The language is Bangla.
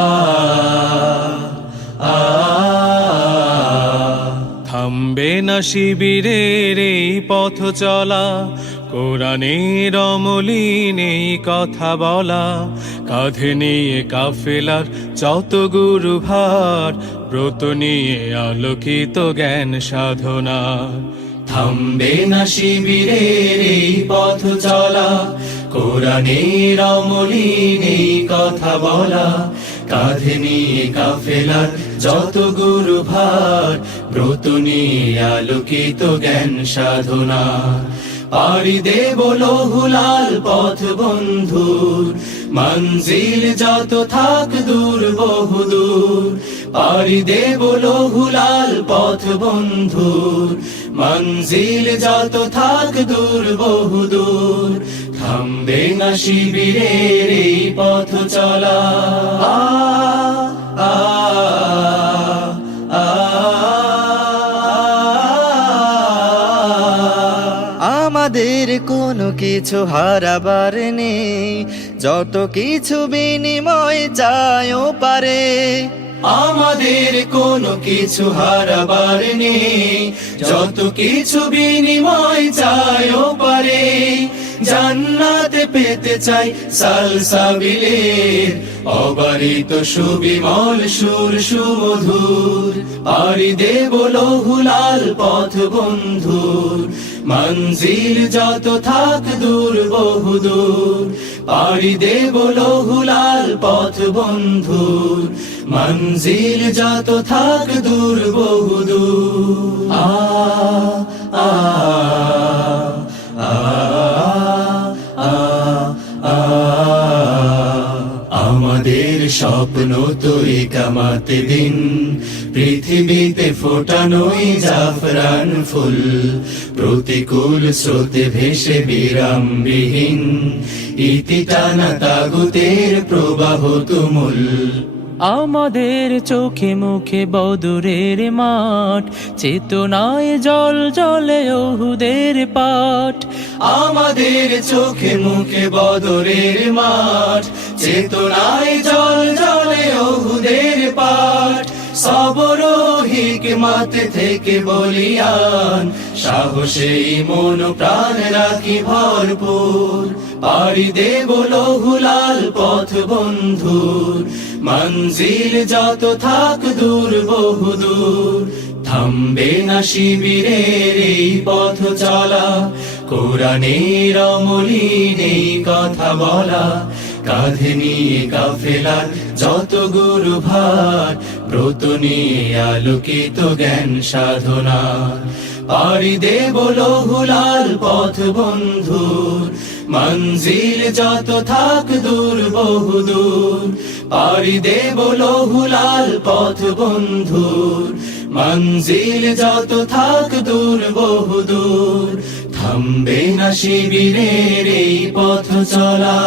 আ আ থামবে না শিবিরের এই পথ চলা, কোরআনের অমলিন এই কথা বলা, কাঁধে নিয়ে কাফেলার যত গুরু ভার, ব্রত নিয়ে আলোকিত জ্ঞান সাধনা। থামবে না শিবিরের এই পথ চলা, কোরআনের অমলিন এই কথা বলা, কাঁধে নিয়ে কাফেলার যত গুরু ভার, ব্রত নিয়ে আলোকিত জ্ঞান সাধনা। পাড়ি দেব লৌহুলাল পথ বন্ধুর, মঞ্জিল যত থাক দূর বহুদূর। পাড়ি দেব লৌহুলাল পথ বন্ধুর, মঞ্জিল যত থাক দূর বহুদূর। থামবে না শিবিরের এই পথ চলা। আ আ আ আমাদের কোনো কিছু হারাবার নেই, যত কিছু বিনিময় চাইও পারে। আমাদের কোনো কিছু হারাবার নেই, যত কিছু বিনিময় চাইও পারে। জান্নাতে পেতে চাই সালসাবিলের অবারিত সুবিমল সুর সুমধুর। পাড়ি দেব লৌহুলাল পথ বন্ধুর, মঞ্জিল যত থাক দূর বহুদূর। পাড়ি দেব লৌহুলাল পথ বন্ধুর, মঞ্জিল যত থাক দূর বহুদূর। আ আ আ আ আ আমাদের স্বপ্ন তো একামাত দিন, পৃথিবীতে ফোটানোই জাফরান ফুল। প্রতিকূল স্রোতে ভেসে বিরামবিহীন, ইতি টানা তাগুতের প্রবাহ তুমুল। আমাদের চোখে মুখে বদরের মাঠ, চেতনায় জল জলে ওহুদের পাঠ। আমাদের চোখে মুখে বদরের মাঠ, চেতনায় জল জলে ওহুদের পাঠ। সবর ও হিকমত থেকে বলিয়ান, সাহসে মন প্রাণ রাখি ভরপুর। পাড়ি দেব লৌহুলাল পথ বন্ধুর, মঞ্জিল যত থাক দূর বহুদূর। থামবে না শিবিরের এই পথ চলা, কোরআনের অমলিন এই কথা বলা, কাঁধে নিয়ে কাফেলার যত গুরু ভার, ব্রত নিয়ে আলোকিত জ্ঞান সাধনা। পাড়ি দেব লৌহুলাল পথ বন্ধুর, মঞ্জিল যত থাক দূর বহুদূর। পাড়ি দেব লৌহুলাল পথ বন্ধুর, মঞ্জিল যত থাক দূর বহুদূর। থামবে না শিবিরের এই পথ চলা।